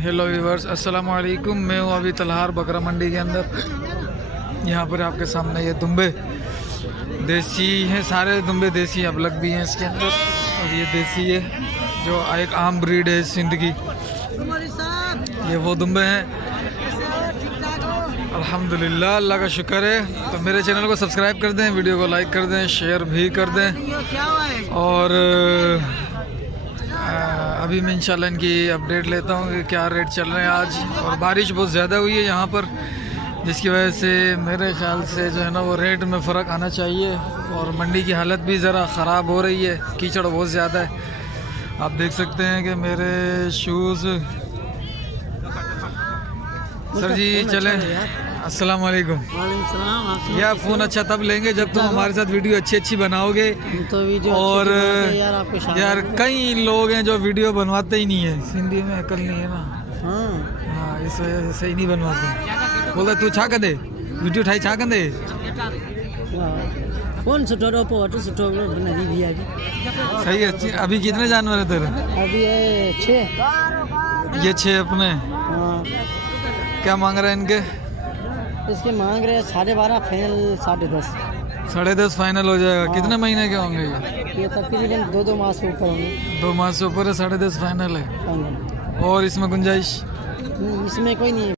Hello viewers, अस्सलाम वालेकुम। मैं हूँ अभी तलहार बकरा मंडी के अंदर। यहाँ पर आपके सामने ये दुम्बे देसी हैं, सारे दुम्बे देसी अबलग भी हैं इसके अंदर। और ये देसी है जो एक आम ब्रीड है सिंध की। ये वो दुम्बे हैं। अल्हम्दुलिल्लाह, अल्लाह का शुक्र है। तो मेरे चैनल को सब्सक्राइब कर दें, वीडियो को लाइक कर दें, शेयर भी कर दें। और अभी मैं इंशाल्लाह इनकी अपडेट लेता हूँ कि क्या रेट चल रहे हैं आज। और बारिश बहुत ज़्यादा हुई है यहाँ पर, जिसकी वजह से मेरे ख्याल से जो है ना वो रेट में फ़र्क आना चाहिए। और मंडी की हालत भी ज़रा ख़राब हो रही है, कीचड़ बहुत ज़्यादा है। आप देख सकते हैं कि मेरे शूज़। सर जी चलें, अस्सलाम वालेकुम। यार फ़ोन अच्छा तब लेंगे जब तुम हमारे साथ वीडियो अच्छी बनाओगे। तो वीडियो और यार आपको कई लोग हैं जो वीडियो बनवाते ही नहीं है, सिंधी में अकल नहीं है ना। हाँ इस वजह से सही नहीं बनवाते। बोलता तू छा कंदे वीडियो ठाई छा कंदे। कौन सुठो रो पोट सुठो बना दी भी आगे। सही है। अभी कितने जानवर है तेरे? अभी ये 6। ये 6 अपने। हाँ, क्या मांग रहे हैं इनके? इसके मांग रहे 12.5 फाइनल 10.5। 10.5 फाइनल हो जाएगा। कितने महीने के होंगे ये? ये तकरीबन 2 माह से ऊपर होंगे। 2 माह से ऊपर है, 10.5 फाइनल है। फाइनल और इसमें गुंजाइश? इसमें कोई नहीं है।